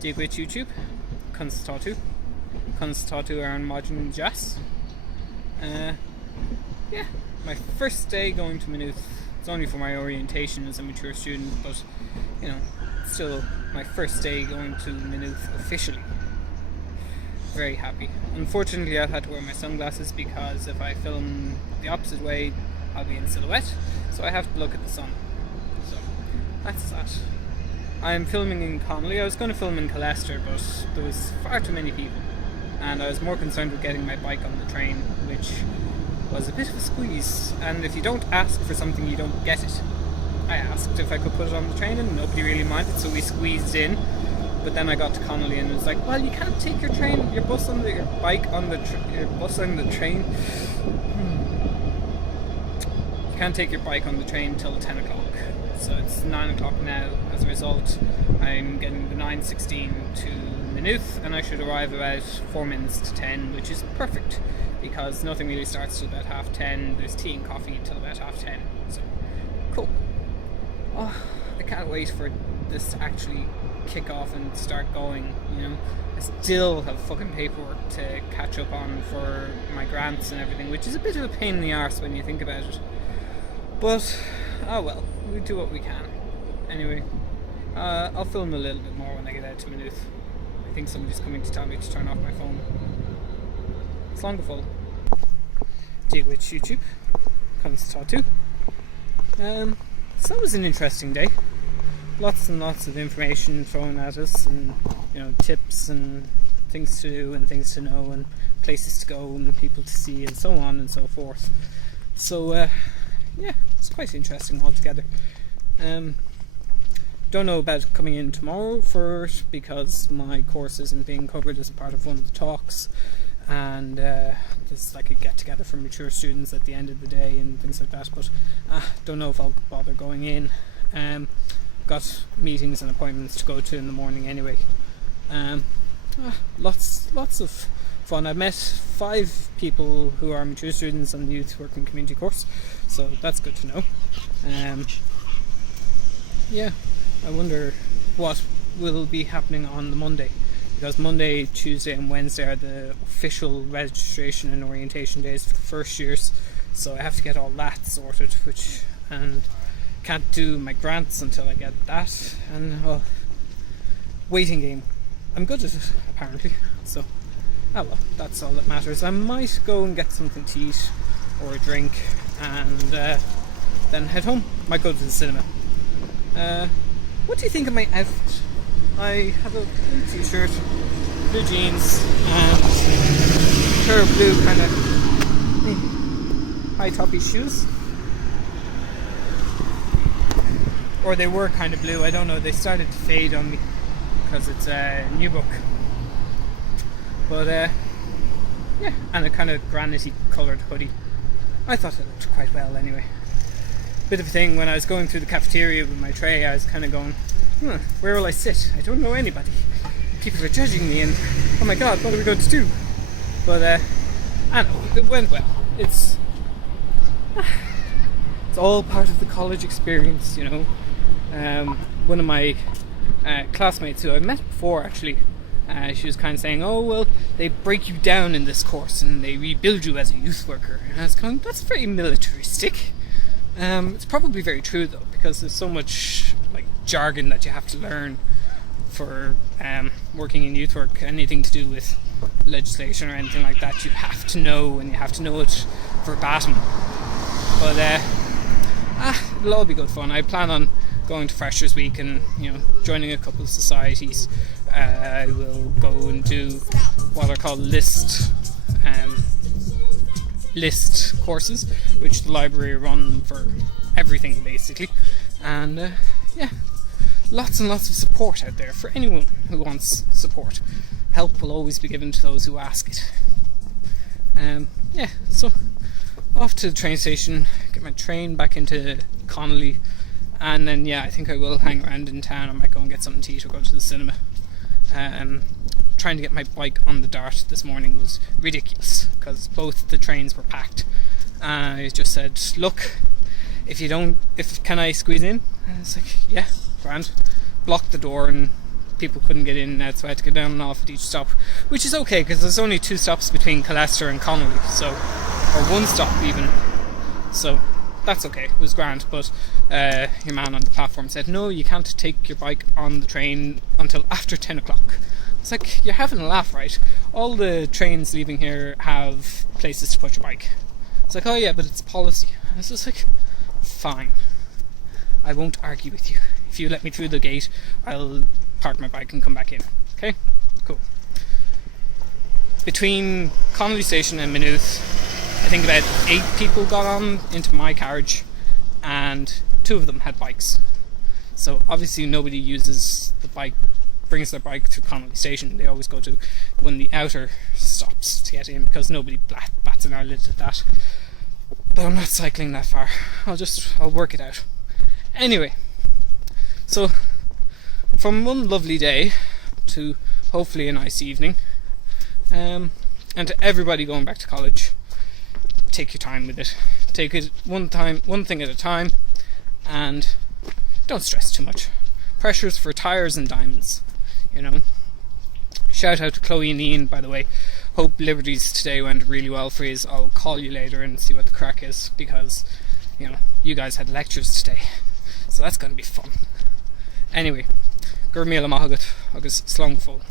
Dígwit YouTube, Constatu ar an Modern Jazz. Yeah, my first day going to Maynooth. It's only for my orientation as a mature student, but you know, still my first day going to Maynooth officially. Very happy. Unfortunately, I've had to wear my sunglasses because if I film the opposite way, I'll be in silhouette, so I have to look at the sun. So that's that. I'm filming in Connolly. I was going to film in Colester, but there was far too many people, and I was more concerned with getting my bike on the train, which was a bit of a squeeze. And if you don't ask for something, you don't get it. I asked if I could put it on the train, and nobody really minded, so we squeezed in. But then I got to Connolly, and it was like, well, you can't take your bike on the train. You can't take your bike on the train till 10 o'clock. So it's 9 o'clock now. As a result, I'm getting the 9:16 to Maynooth, and I should arrive about 4 minutes to 10, which is perfect because nothing really starts till about 10:30. There's tea and coffee till about 10:30. So cool. Oh, I can't wait for this to actually kick off and start going. You know, I still have fucking paperwork to catch up on for my grants and everything, which is a bit of a pain in the arse when you think about it. But oh well, we do what we can. Anyway, I'll film a little bit more when I get out to Maynooth. I think somebody's coming to tell me to turn off my phone. It's long before. Dígwit YouTube, Constatu. So that was an interesting day. Lots and lots of information thrown at us, and you know, tips and things to do and things to know and places to go and people to see and so on and so forth. So yeah, it's quite interesting altogether. Don't know about coming in tomorrow for it because my course isn't being covered as part of one of the talks, and there's like a get together for mature students at the end of the day and things like that, but don't know if I'll bother going in. Got meetings and appointments to go to in the morning anyway. Lots of fun. I've met 5 people who are mature students on the Youth Working Community course, so that's good to know. Yeah, I wonder what will be happening on the Monday, because Monday, Tuesday and Wednesday are the official registration and orientation days for first years, so I have to get all that sorted, and can't do my grants until I get that, and waiting game. I'm good at it apparently, so well, that's all that matters. I might go and get something to eat or a drink and then head home. Might go to the cinema. What do you think of my outfit? I have a blue t-shirt, blue jeans, and a pair of blue kind of high toppy shoes. Or they were kind of blue, I don't know, they started to fade on me because it's a new book. But yeah, and a kind of granity coloured hoodie. I thought it looked quite well anyway. Bit of a thing, when I was going through the cafeteria with my tray, I was kind of going, where will I sit? I don't know anybody. People are judging me and, oh my god, what are we going to do? But I know, it went well. It's all part of the college experience, you know. One of my classmates who I've met before actually, she was kind of saying, oh well, they break you down in this course and they rebuild you as a youth worker, and I was going, that's very militaristic. It's probably very true though, because there's so much like jargon that you have to learn for working in youth work. Anything to do with legislation or anything like that you have to know, and you have to know it verbatim. But it'll all be good fun. I plan on going to Freshers Week and, you know, joining a couple of societies. I will go and do what are called list courses, which the library run for everything basically. And yeah, lots and lots of support out there for anyone who wants support. Help will always be given to those who ask it. Yeah, so off to the train station, get my train back into Connolly, and then yeah, I think I will hang around in town. I might go and get something to eat or go to the cinema. Trying to get my bike on the Dart this morning was ridiculous because both the trains were packed. I just said, look, can I squeeze in? And it's like, yeah, grand. Blocked the door and people couldn't get in and out, so I had to go down and off at each stop, which is okay because there's only 2 stops between Colester and Connolly, so, or 1 stop even, so that's okay, it was grand. But your man on the platform said, no, you can't take your bike on the train until after 10 o'clock. It's like, you're having a laugh, right? All the trains leaving here have places to put your bike. It's like, oh yeah, but it's policy. And it's just like, fine, I won't argue with you. If you let me through the gate, I'll park my bike and come back in. Okay? Cool. Between Connolly Station and Maynooth, I think about 8 people got on into my carriage, and 2 of them had bikes. So obviously nobody uses the bike, brings their bike to Connolly Station. They always go to one of the outer stops to get in, because nobody bats an eyelid at that. But I'm not cycling that far. I'll work it out. Anyway, so from one lovely day to hopefully a nice evening, and to everybody going back to college, take your time with it. Take it one thing at a time, and don't stress too much. Pressure's for tires and diamonds, you know. Shout out to Chloe and Ian, by the way. Hope Liberties today went really well for you. I'll call you later and see what the crack is, because, you know, you guys had lectures today, so that's going to be fun. Anyway, gur míle maith agat agus slán go fóill.